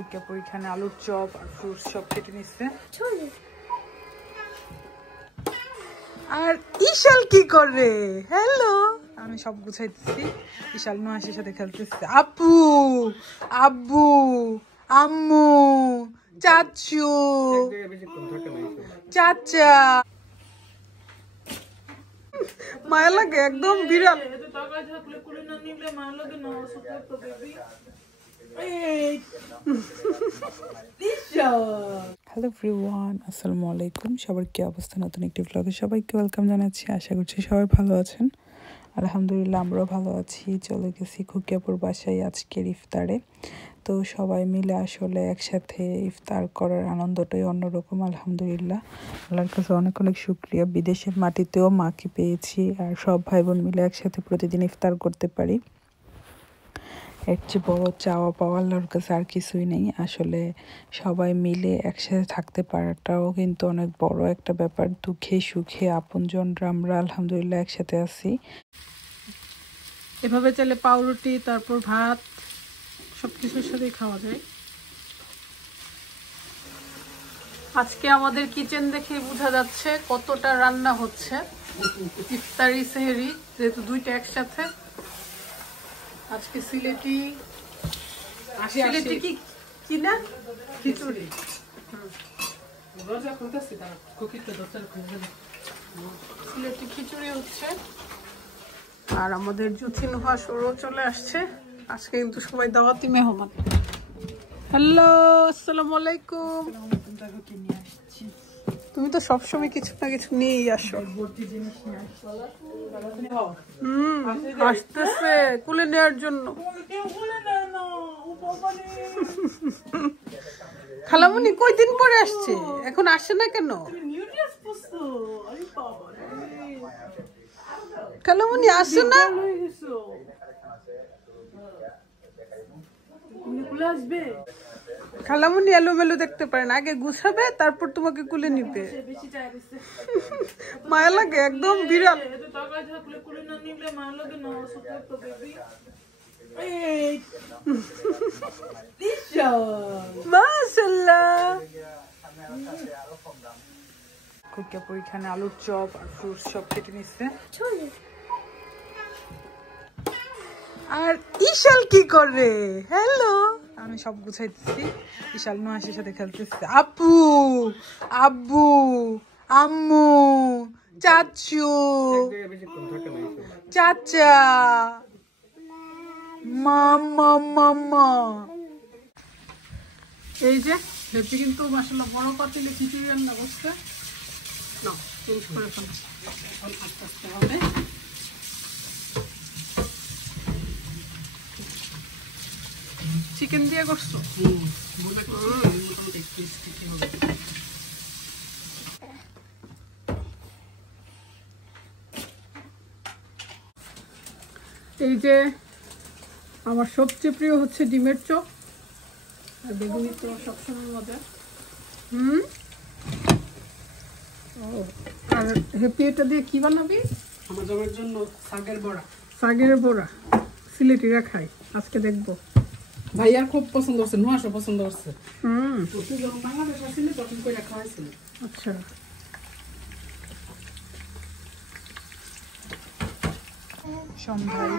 খুকিয়াপুর এখানে আলুর চপ আর ফ্রুটস সব কেটে নিচ্ছে। আর ইশাল কি করে? হ্যালো, আমি সব গুছাইতেছি। ইশাল নুহাসের সাথে খেলতেছে। আপু, আব্বু, আম্মু, চাচু, চাচা। মায়া লাগে একদম বিড়াল। হ্যালো এভরিওয়ান, আসসালামু আলাইকুম। সবার কি অবস্থা? নতুন একটি ব্লগে সবাইকে ওয়েলকাম জানাচ্ছি। আশা করছি সবাই ভালো আছেন। আলহামদুলিল্লাহ আমরাও ভালো আছি। চলে গেছি খুকিয়াপুর বাসায় আজকের ইফতারে। তো সবাই মিলে আসলে একসাথে ইফতার করার আনন্দটাই অন্যরকম। আলহামদুলিল্লাহ, আল্লাহর কাছে অনেক অনেক শুকরিয়া। বিদেশের মাটিতেও মাকে পেয়েছি, আর সব ভাই বোন মিলে একসাথে প্রতিদিন ইফতার করতে পারি। এর চেয়ে বড় চাওয়া পাওয়া আল্লাহর কাছে আর কিছুই নেই। আসলে সবাই মিলে একসাথে থাকতে পারাটাও কিন্তু অনেক বড় একটা ব্যাপার। দুঃখে সুখে আপনজনরা আমরা আলহামদুলিল্লাহ একসাথে আছি। এভাবে চাইলে পাউরুটি, তারপর ভাত, সবকিছুর সাথেই খাওয়া যায়। আজকে আমাদের কিচেন দেখে বোঝা যাচ্ছে কতটা রান্না হচ্ছে। ইফতারি সেহরি যেহেতু দুইটা একসাথে। আজকে সিলেটি কি না খিচুড়ি। সিলেটি খিচুড়ি হচ্ছে। আর আমাদের জুথি নুহাস ওরও চলে আসছে। আজকে কিন্তু সবাই দাওয়াতি মেহমান। হ্যালো, আসসালামু আলাইকুম। তুমি তো সবসময় কিছু না কিছু নিয়েই আসো। আসতেছে কুলে নেওয়ার জন্য। খালামুনি কয়দিন পরে আসছে, এখন আসে না কেন? খালামুনি আসে না? খালামুনি এলোমেলো দেখতে পারেন, আগে গুছাবে তারপর তোমাকে কুলে নিবে। মায়া লাগে একদম বিড়াল। মাশাআল্লাহ। খুকিয়াপুর এখানে আলুর চপ আর ফ্রুটস সব কেটে নিচ্ছে। আর ইশাল কি করে? হ্যালো, আমি সব গুছাইতেছি। ইশাল নুহাসের সাথে খেলতেছে। আপু, আব্বু, আম্মু, চাচু, চাচা, মামা মামা। এই যে হেপি কিন্তু মাশাআল্লাহ বড় পাতিলে খিচুড়ি রান্না করছে। না, চেঞ্জ করে ফেলো। আস্তে আস্তে হবে। চিকেন দিয়ে করছো? এই যে আমার সবচেয়ে প্রিয় হচ্ছে ডিমের চপ আর বেগুনি তো সবসময় মজা। আর হেপি এটা দিয়ে কি বানাবি? আমার জমের জন্য শাকের বড়া। শাকের বড়া সিলেটিরা খাই, আজকে দেখবো। ভাইয়ার খুব পছন্দ হচ্ছে, নুহাসও পছন্দ হচ্ছে। বাংলাদেশ আসলে তখন করে রাখা হয়েছিল। আচ্ছা, সন্ধ্যায়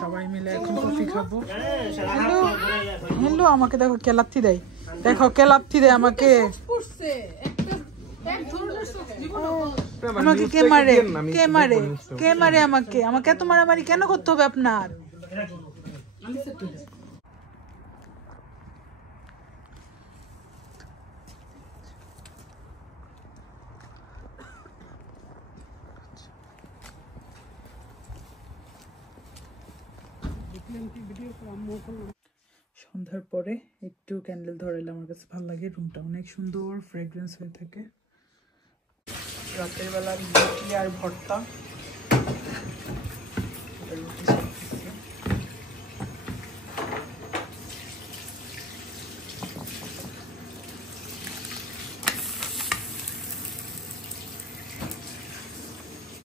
সবাই মিলে এখন কফি খাবো। হ্যালো, আমাকে দেখো কেলাপ্তি দেয়, দেখো কেলাপ্তি দেয় আমাকে। আমাকে কে মারে? কে মারে? কে মারে আমাকে? আমাকে এত মারামারি কেন করতে হবে আপনার? সন্ধ্যার পরে একটু ক্যান্ডেল ধরাইলে আমার কাছে ভালো লাগে। রুমটা অনেক সুন্দর ফ্রেগ্রেন্স হয়ে থাকে। রাতের বেলা রুটি আর ভর্তা।